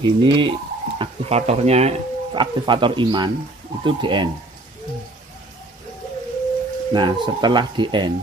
Ini aktivator iman itu DN. Nah, setelah DN,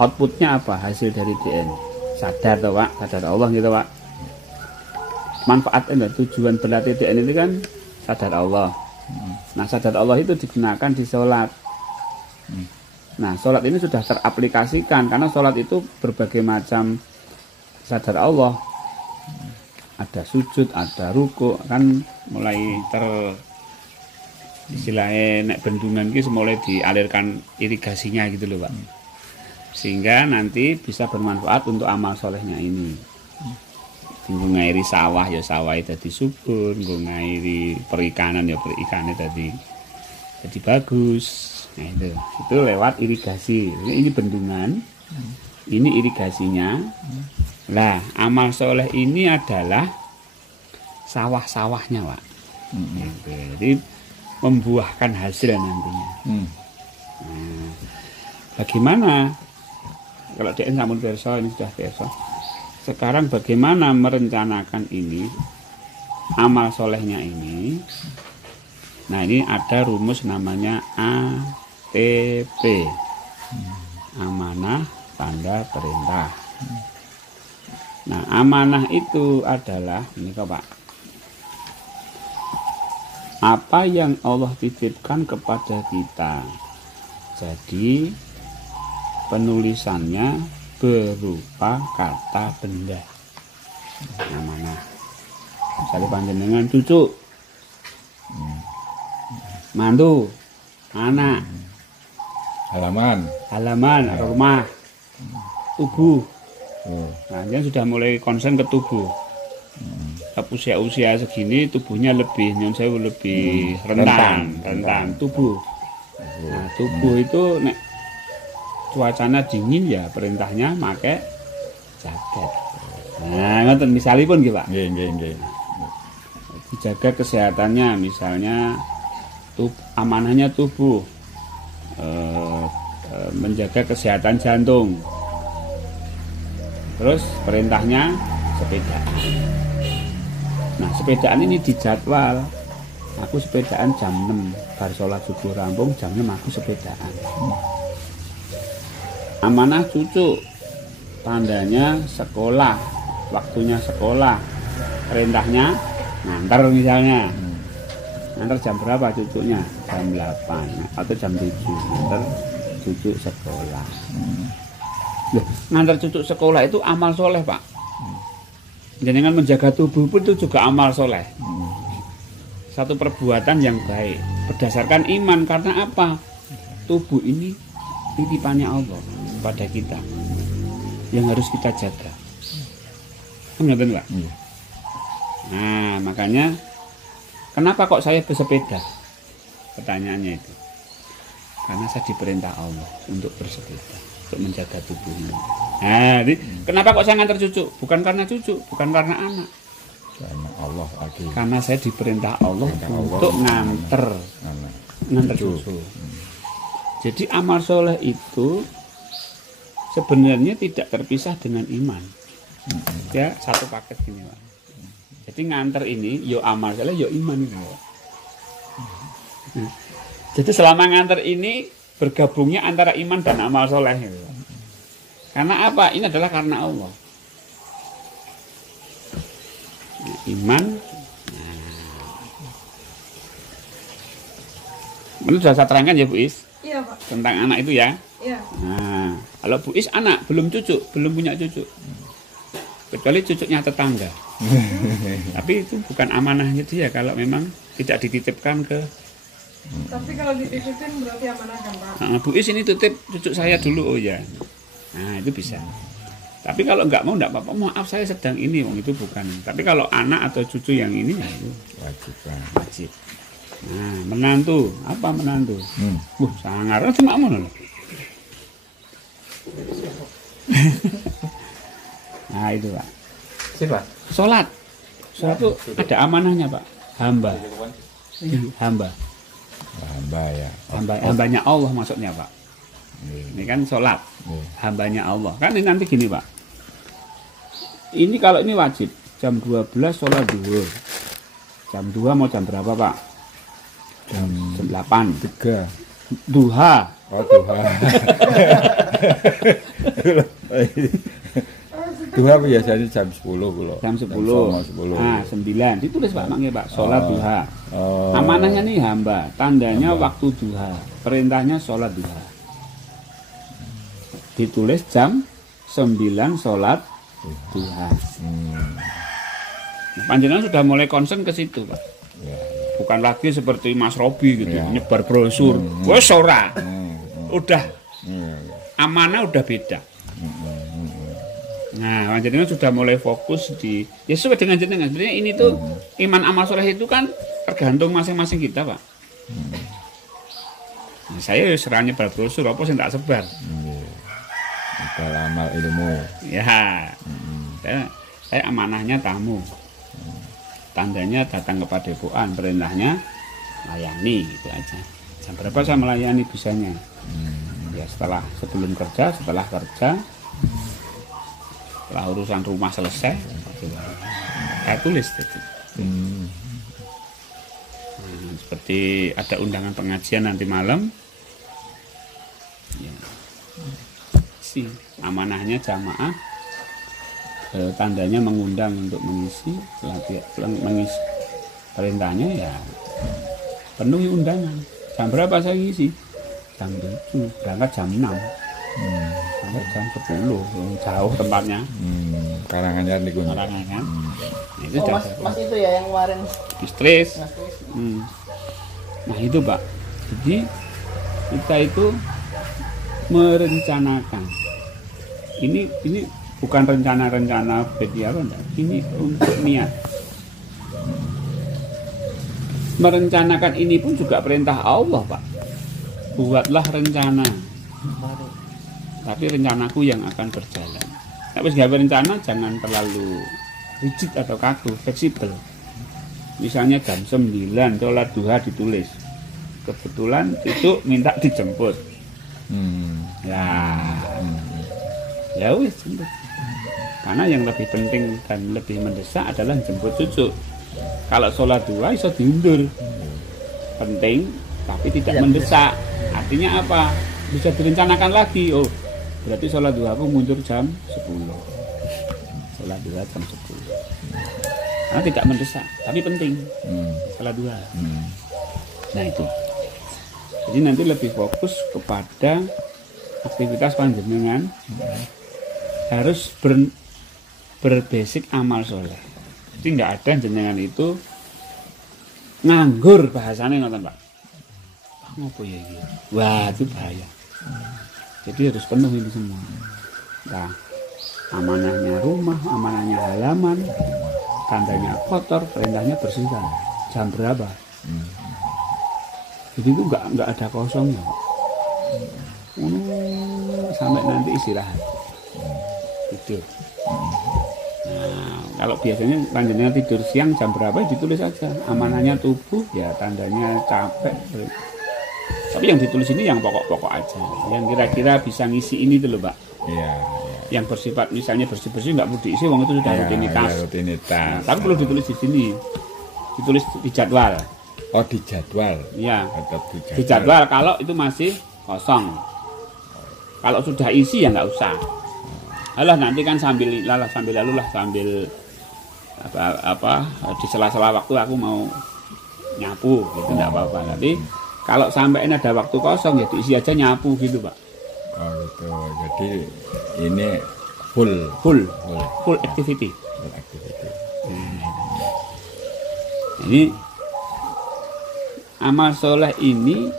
outputnya apa? Hasil dari DN. Sadar toh, Pak, sadar Allah gitu, Pak. Manfaatnya, tujuan berlatih DN itu kan sadar Allah. Nah, sadar Allah itu digunakan di sholat. Nah, sholat ini sudah teraplikasikan karena sholat itu berbagai macam sadar Allah. Ada sujud, ada ruku, kan mulai istilahnya nek bendungan itu mulai dialirkan irigasinya gitu loh, Pak. Sehingga nanti bisa bermanfaat untuk amal solehnya ini. Tinggal ngairi sawah ya sawah jadi subur, tinggal ngairi perikanan ya perikannya jadi bagus. Nah itu lewat irigasi. Ini bendungan, ini irigasinya. Lah amal soleh ini adalah sawah-sawahnya, Pak. Jadi membuahkan hasil nantinya. Nah, bagaimana kalau DN sampun pirsa, ini sudah pirsa. Sekarang bagaimana merencanakan ini amal solehnya ini? Nah, ini ada rumus namanya ATP, amanah tanda perintah. Nah, amanah itu adalah ini kok, Pak, apa yang Allah titipkan kepada kita. Jadi penulisannya berupa kata benda. Amanah. Misalnya panjenengan cucu, mantu, anak, halaman, rumah, tubuh. Nah, dia sudah mulai konsen ke tubuh. Usia segini tubuhnya lebih rentan tubuh. Nah, tubuh itu nek cuacanya dingin ya perintahnya pakai jaket. Nah, ngoten misalipun nggih, Pak. Nggih. Dijaga kesehatannya, misalnya amanahnya tubuh. Menjaga kesehatan jantung. Terus perintahnya sepeda. Nah, sepedaan ini dijadwal. Aku sepedaan jam 6, bar sholat subuh rampung jam 6 aku sepedaan. Amanah cucu, tandanya sekolah, waktunya sekolah, perintahnya nganter misalnya. Nganter jam berapa cucunya? Jam 8 atau jam 7, nganter cucu sekolah. Loh, nganter cucu sekolah itu amal soleh, Pak. Jangan menjaga tubuh pun itu juga amal soleh. Satu perbuatan yang baik berdasarkan iman. Karena apa? Tubuh ini titipannya Allah pada kita yang harus kita jaga. Ngerti Pak? Nah, makanya kenapa kok saya bersepeda? Pertanyaannya itu. Karena saya diperintah Allah untuk bersepeda, untuk menjaga tubuh ini. Nah, jadi, kenapa kok saya ngantar cucu? Bukan karena cucu, bukan karena anak. Karena Allah lagi. Karena saya diperintah Allah untuk nganter cucu. Jadi amal soleh itu sebenarnya tidak terpisah dengan iman. Ya, satu paket gini, Pak. Jadi nganter ini yo amal soleh yo iman gitu. Nah, jadi selama nganter ini bergabungnya antara iman dan amal soleh gitu. Karena apa? Ini adalah karena Allah. Nah, iman. Ini sudah saya terangkan ya Bu Is. Iya, Pak. Tentang anak itu ya. Iya. Nah, kalau Bu Is anak belum cucu, belum punya cucu. Kecuali cucunya tetangga. Tapi itu bukan amanahnya dia kalau memang tidak dititipkan ke. Tapi kalau dititipin berarti amanah kan, Pak? Nah, Bu Is ini titip cucu saya dulu, oh ya. Nah, itu bisa. Tapi kalau enggak mau enggak apa-apa, maaf saya sedang ini, itu bukan. Tapi kalau anak atau cucu yang ini ya itu wajib. Nah, menantu, apa menantu? Sangar cuma ngono lho. Nah, itu, Pak. Siapa? Salat itu ada amanahnya, Pak. Hamba ya. Hambanya Allah maksudnya, Pak. Ini kan sholat, hambanya Allah. Kan ini nanti gini, Pak. Ini kalau ini wajib, jam 12 sholat duhur. Jam 2 mau jam berapa Pak? Jam 8. 3. Duha. Oh, Tuhan. Duha biasanya jam 10 kula. Jam 10. Jam 10. Nah, 9. Ditulis Pak maknya Pak, sholat duha. Oh. Amanahnya nih hamba, tandanya waktu duha. Perintahnya sholat duha. Ditulis jam 9 sholat duha. Nah, panjenengan sudah mulai concern ke situ Pak. Ya. Bukan lagi seperti Mas Robi gitu, Ya. nyebar brosur. Wes ora. Udah Ya. amanah udah beda. Nah, panjenengan sudah mulai fokus di ya sesuai dengan jenengan. Sebenarnya ini tuh iman amal soleh itu kan tergantung masing-masing kita, Pak. Nah, saya serah nyebar brosur apa sih tak sebar. Kalau amal ilmu. Ya. Saya amanahnya tamu. Tandanya datang ke padepokan, perintahnya layani gitu aja. Jam berapa saya melayani bisanya? Ya sebelum kerja, setelah kerja, setelah urusan rumah selesai, saya tulis itu. Seperti ada undangan pengajian nanti malam, ya. Amanahnya jamaah, tandanya mengundang untuk mengisi perintahnya ya penuhi undangan. Jam berapa saya ngisi? Jam 7, berangkat jam 6, sampai jam 10, jauh tempatnya. Karanganyar di gunung. Karanganyar. Nah, itu Mas itu ya yang kemarin istris. Nah itu Pak. Jadi kita itu merencanakan. Ini bukan rencana-rencana apa enggak. Ini untuk niat. Merencanakan ini pun juga perintah Allah, Pak. Buatlah rencana. Tapi rencanaku yang akan berjalan. Tapi segala rencana jangan terlalu rigid atau kaku, fleksibel. Misalnya jam 9 sholat duha ditulis. Kebetulan itu minta dijemput. Ya wis jemput. Karena yang lebih penting dan lebih mendesak adalah jemput cucu. Kalau sholat duha bisa diundur. Penting tapi tidak mendesak. Artinya apa? Bisa direncanakan lagi. Oh, berarti sholat duha aku mundur jam 10. Sholat duha jam 10. Karena tidak mendesak, tapi penting. Sholat duha. Nah itu. Jadi nanti lebih fokus kepada aktivitas panjenengan harus berbasic amal soleh. Jadi nggak ada jenengan itu nganggur bahasanya ngoten Pak. Apa ya ini? Wah itu bahaya. Jadi harus penuh ini semua. Nah, amanahnya rumah, amanahnya halaman, tandanya kotor, perintahnya bersihkan. Jam berapa? Jadi itu nggak ada kosongnya Pak. Sampai nanti istirahat tidur. Nah, kalau biasanya panjenengan tidur siang jam berapa ditulis aja. Amanahnya tubuh ya tandanya capek. Tapi yang ditulis ini yang pokok-pokok aja. Yang kira-kira bisa ngisi ini tuh loh Pak. Iya. Yang bersifat misalnya bersih-bersih nggak perlu diisi, wong itu sudah rutinitas. Ya, rutinitas. Nah, tapi perlu ditulis di sini. Ditulis di jadwal. Oh di jadwal. Iya. Tetap Di jadwal kalau itu masih kosong. Kalau sudah isi ya nggak usah. Alah nanti kan sambil lalu lah sambil apa di sela-sela waktu aku mau nyapu gitu nggak apa-apa. Tapi kalau sampai ada waktu kosong ya diisi aja nyapu gitu Pak. Oh gitu. Jadi ini full activity. Full activity. Ini amal soleh ini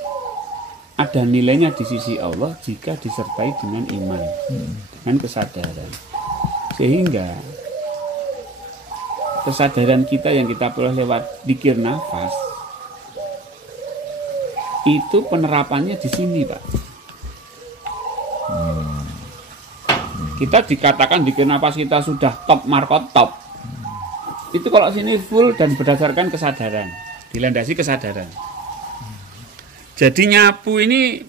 ada nilainya di sisi Allah jika disertai dengan iman, dengan kesadaran. Sehingga kesadaran kita yang kita peroleh lewat dzikir nafas itu penerapannya di sini Pak. Kita dikatakan dzikir nafas kita sudah top markot top. Itu kalau sini full dan berdasarkan kesadaran, dilandasi kesadaran. Jadi nyapu ini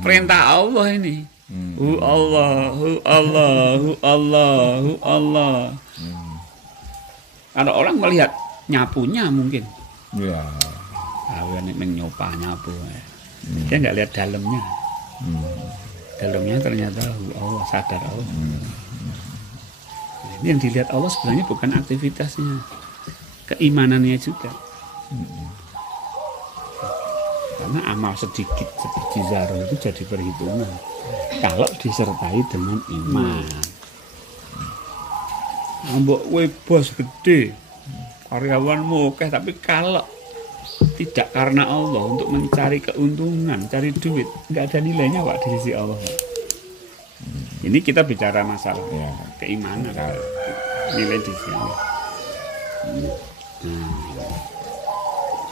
perintah Allah ini. Allah. Kalau orang melihat nyapunya mungkin, Iya. ini nyopa nyapu, dia nggak lihat dalamnya. Dalamnya ternyata Allah, sadar Allah. Ini yang dilihat Allah sebenarnya bukan aktivitasnya, keimanannya juga. Karena amal sedikit seperti zarah itu jadi perhitungan kalau disertai dengan iman. Mbok kowe bos gede, karyawanmu oke, tapi kalau tidak karena Allah untuk mencari keuntungan, cari duit, nggak ada nilainya Pak di sisi Allah. Ini kita bicara masalah keimanan, nilai di sini.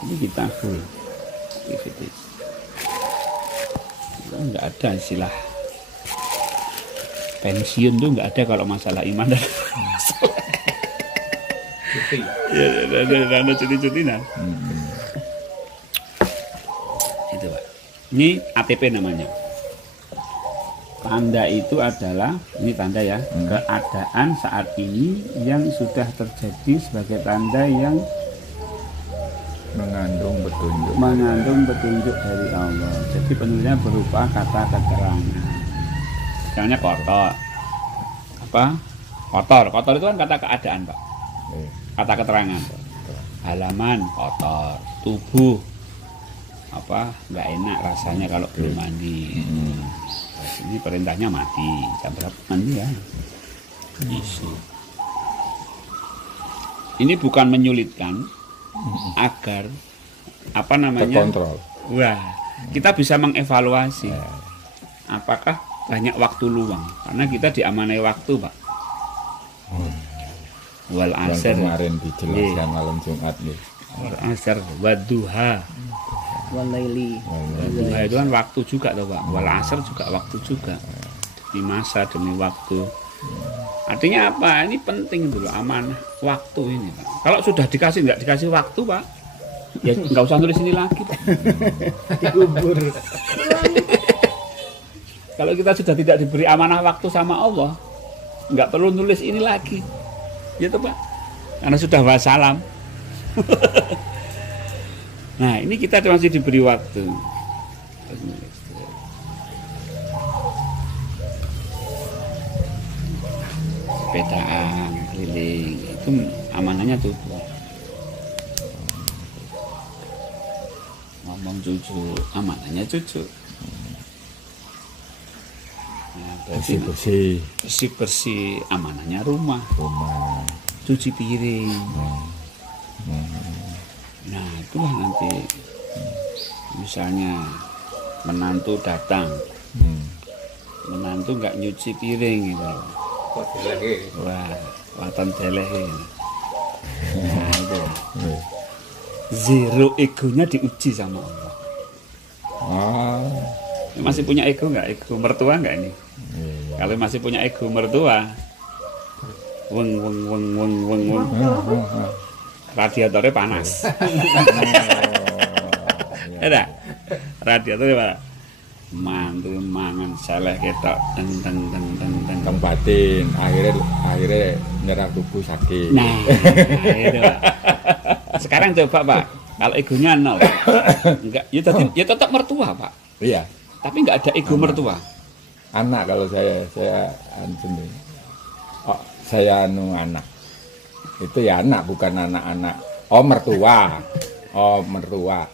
Ini kita full aktivitas. Nggak ada istilah pensiun tuh nggak ada kalau masalah iman dan cuti. Ya, ada cuti-cuti nah. Itu Pak. Ini ATP namanya. Tanda itu adalah, ini tanda ya, keadaan saat ini yang sudah terjadi sebagai tanda yang Mengandung petunjuk dari Allah. Jadi penulisnya berupa kata keterangan. Misalnya kotor. Apa? Kotor. Kotor itu kan kata keadaan, Pak. Kata keterangan. Halaman kotor, tubuh apa? Nggak enak rasanya kalau belum mandi. Ini perintahnya mati. Jam berapa mandi ya? Isu. Ini bukan menyulitkan agar apa namanya? terkontrol. Wah, kita bisa mengevaluasi apakah banyak waktu luang karena kita diamanai waktu, Pak. Wal Yang asr kemarin dijelaskan malam Jumat nih. wal asr wadduha. Walaili. Wadduha itu kan waktu juga tuh, Pak. Wal asr juga waktu juga. Di masa demi waktu. Artinya apa? Ini penting dulu amanah waktu ini, Pak. Kalau sudah dikasih nggak dikasih waktu, Pak, ya nggak usah nulis ini lagi, Pak. Dikubur. Kalau kita sudah tidak diberi amanah waktu sama Allah, nggak perlu nulis ini lagi, gitu Pak. Karena sudah wassalam. Nah, ini kita masih diberi waktu. Sepedaan, keliling, itu amanahnya tubuh. Ngomong cucu, amanahnya cucu. Nah, bersih-bersih amanahnya rumah. Cuci piring. Nah, itulah nanti misalnya menantu datang, menantu nggak nyuci piring gitu. Wah, watan delehe. Nah, itu. Zero egonya diuji sama Allah. Masih punya ego nggak? Ego mertua nggak ini? Kalau masih punya ego mertua, weng, radiatornya panas. Ada radiatornya apa? Mantu mangan seleh ketok teng Tempatin akhirnya nyerah tubuh sakit. Nah, itu Pak. Sekarang coba Pak, kalau egonya nol, enggak, ya tetap mertua Pak. Iya. Tapi nggak ada ego mertua. Anak kalau saya sendiri. Oh, saya anak. Itu ya anak, bukan anak-anak. Oh, mertua.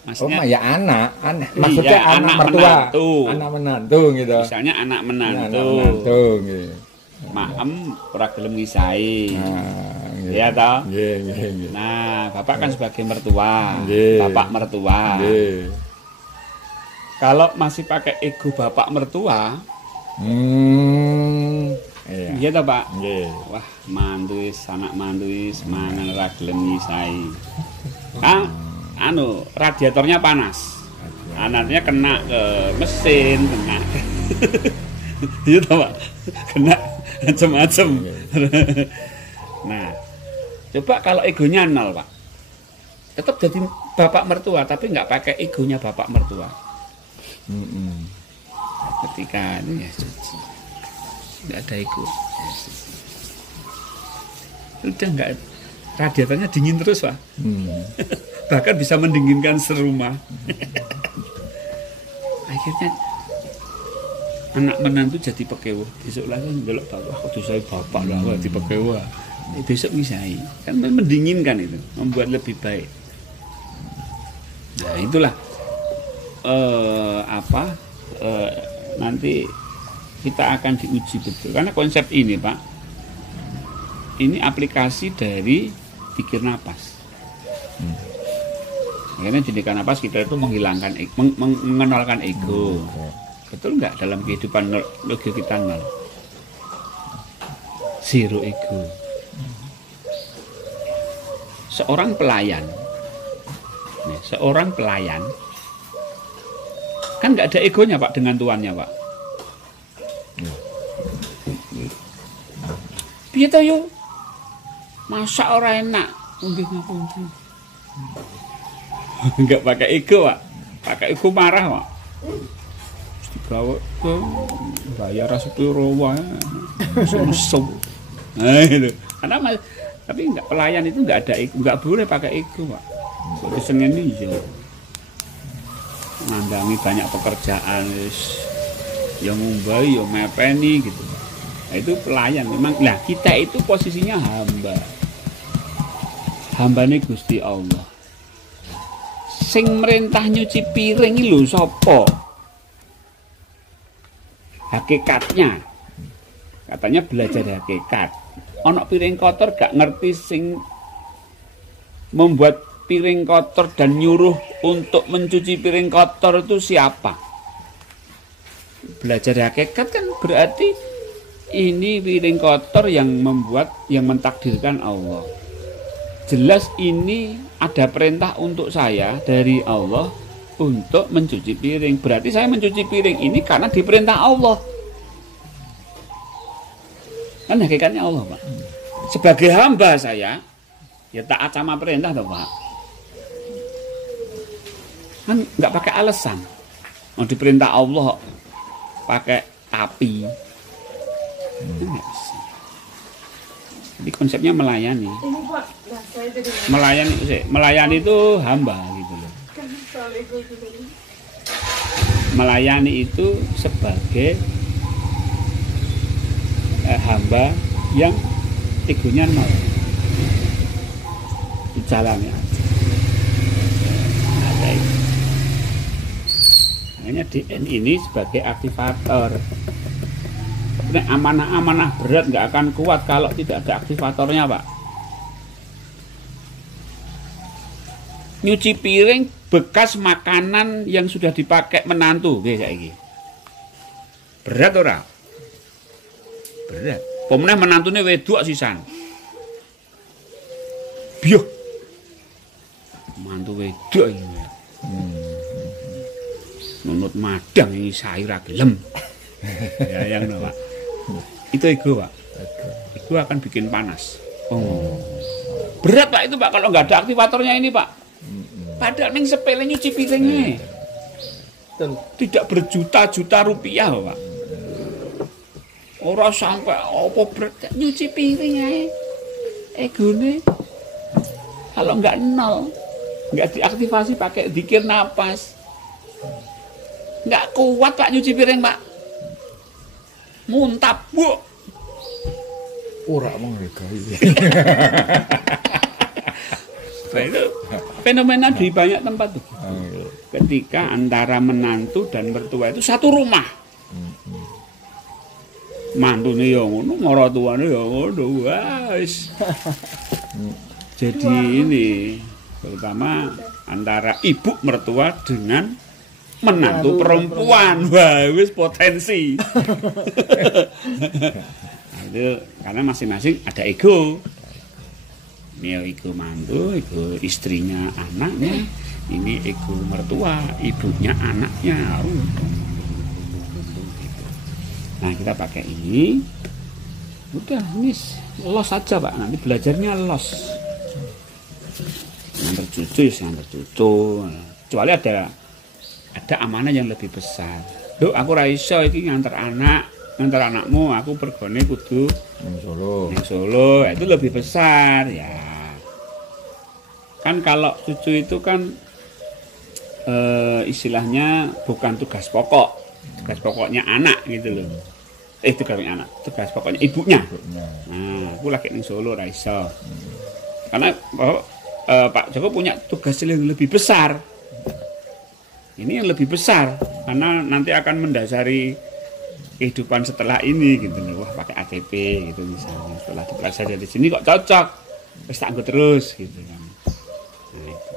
Maksudnya, Oh, ya anak. Maksudnya iya, anak mertua. menantu. Anak menantu gitu. Misalnya anak menantu. Anak menantu gitu. Maem ora gelem ngisai. Nah, gitu. Iya toh? Nggih. Nah, Bapak kan sebagai mertua. Nggih. Bapak mertua. Nggih. Kalau masih pakai ego bapak mertua, Iya. iya toh Pak? Nggih. Wah, mantuis, anak mantuis, mangan ora gelem ngisai. Radiatornya panas. Anaknya kena ke mesin, kena. Iya toh Pak? Kena macam-macam. Nah, coba kalau egonya nol Pak. Tetap jadi bapak mertua, tapi nggak pakai egonya bapak mertua. Ketika ini ya cuci, nggak ada ego, udah nggak radiatornya dingin terus Pak. Bahkan bisa mendinginkan serumah. Akhirnya anak menantu jadi pekewo. Besok lagi ndelok bapak, kok saya bapak lah jadi pekewo. Besok misai kan mendinginkan itu, membuat lebih baik. Nah itulah nanti kita akan diuji betul karena konsep ini Pak, ini aplikasi dari pikir napas. Akhirnya jadikan napas kita itu menghilangkan mengenalkan ego. Betul nggak dalam kehidupan ego kita nol, zero ego. Seorang pelayan kan nggak ada egonya Pak dengan tuannya Pak. Piye to yo? Masak ora enak. Nggih ngapunten. Enggak pakai ego, Pak. Pakai ego marah, Pak. Terus dibawa ke bayar sepiro wae. Mesum. Nah, itu. Karena tapi enggak, pelayan itu enggak ada ego, enggak boleh pakai ego, Pak. Kok seneng iki yo. Mandangi banyak pekerjaan wis yang ngumbai, yang mepeni gitu. Nah, itu pelayan memang. Lah kita itu posisinya hamba. Hambane Gusti Allah. Sing merintah nyuci piring iki lho sapa? Hakikatnya. Katanya belajar hakikat. Ana piring kotor gak ngerti sing membuat piring kotor dan nyuruh untuk mencuci piring kotor itu siapa? Belajar hakikat kan berarti ini piring kotor yang membuat, yang mentakdirkan Allah. Jelas ini ada perintah untuk saya dari Allah untuk mencuci piring. Berarti saya mencuci piring ini karena diperintah Allah. Kan hakikatnya Allah, Pak. Sebagai hamba saya, ya taat sama perintah toh, Pak. Kan nggak pakai alasan. Mau diperintah Allah pakai tapi. Jadi konsepnya melayani. Ini Pak, nah saya jadi Melayani itu hamba gitu loh. kan soal ego juga ini. Melayani itu sebagai hamba yang egonya nol. Di jalannya. Ada itu. Makanya DN ini sebagai aktivator. Amanah-amanah berat nggak akan kuat kalau tidak ada aktivatornya, Pak. Nyuci piring bekas makanan yang sudah dipakai menantu, kayak saiki. Berat ora? Berat. Pemenang menantune wedok sisan. Biyo. Mantu wedok iki. Nunut madang ini sayur ra gelem. Ya yang no, Pak. Itu ego, Pak. Ego akan bikin panas. Oh. Berat, Pak, itu, Pak, kalau nggak ada aktivatornya ini, Pak. Padahal ning sepele nyuci piringnya. Tidak berjuta-juta rupiah, Pak. Ora sampai apa berat nyuci piring ae. Egone kalau nggak nol, nggak diaktifasi pakai zikir napas. Nggak kuat, Pak, nyuci piring, Pak. Muntap, Bu. Ora menghargai. Nah, itu fenomena di banyak tempat tuh. Ketika antara menantu dan mertua itu satu rumah. Mantune ya ngono, maratuane ya ngono, wis. Jadi ini terutama antara ibu mertua dengan menantu perempuan, wah wis potensi. Nah, itu karena masing-masing ada ego. Ini ego mantu, ego istrinya, anaknya. Ini ego mertua, ibunya, anaknya. Nah kita pakai ini. Udah ini los saja, Pak. Nanti belajarnya los. Yang tercucu, yang tercucu. Kecuali ada amanah yang lebih besar. Loh, aku ra iso iki nganter anakmu, aku pergone kudu Ning Solo. Ning Solo, itu lebih besar ya. Kan kalau cucu itu kan istilahnya bukan tugas pokok. Tugas pokoknya anak gitu loh. Tugasnya anak, tugas pokoknya ibunya. Nah, aku lagi ning Solo ra iso. Karena Pak Joko punya tugas yang lebih besar. Ini yang lebih besar karena nanti akan mendasari kehidupan setelah ini gitu loh. Wah, pakai ATP gitu misalnya. Setelah dipelajari di sini kok cocok. Terus tak anggo terus gitu kan. Nah, itu.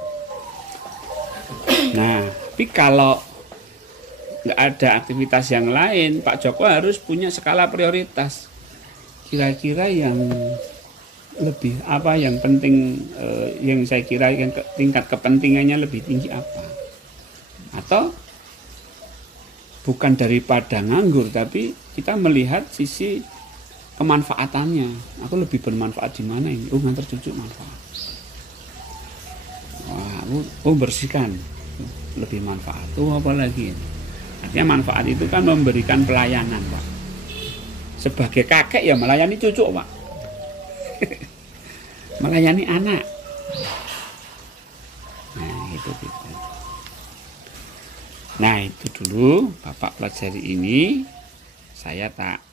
Nah, tapi kalau nggak ada aktivitas yang lain, Pak Joko harus punya skala prioritas. Kira-kira yang lebih apa yang penting, yang saya kira yang tingkat kepentingannya lebih tinggi apa? Atau bukan daripada nganggur, tapi kita melihat sisi kemanfaatannya. Aku lebih bermanfaat di mana ini? Ngantar cucu manfaat. Wah, aku bersihkan lebih manfaat. Apa lagi ini? Artinya manfaat itu kan memberikan pelayanan, Pak. Sebagai kakek ya melayani cucu, Pak. Melayani anak. Nah, itu gitu. Nah, itu dulu Bapak pelajari ini. Saya tak